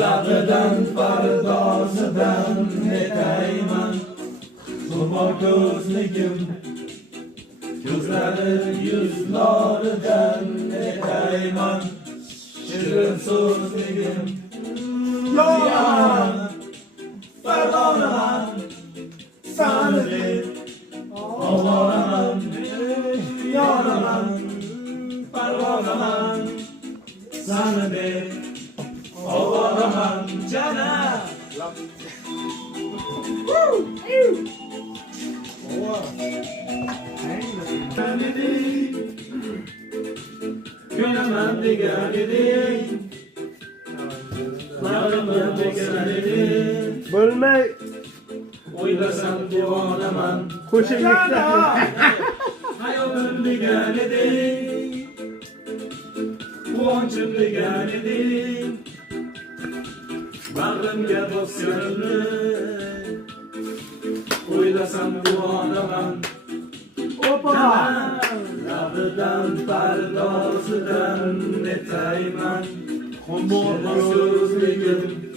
Labidan pardozidan netayman Sumol ko'zligim Ko'zlari yuzlaridan netayman Shirin so'zligim Yo'qman Pardonaman Sani deb Ovoraman Yonaman Pardonaman Sani deb Ovoraman jana Günaman degan eding Ma'lumman degan eding Bo'lmay O'ylasam devonaman qo'shilmoqda. Hayotim degan eding Quvonchim degan eding Bag'rimga bosganimni O'ylasam devonaman Labidan pardozidan netayman Shirin so'zligim